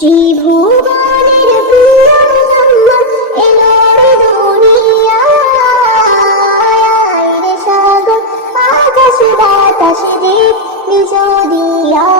ত্রিভুবনের প্রিয় মোহাম্মদ এলো রে দুনিয়ায় সাগর আকাশে বাতাসে দেখবি যদি আয়।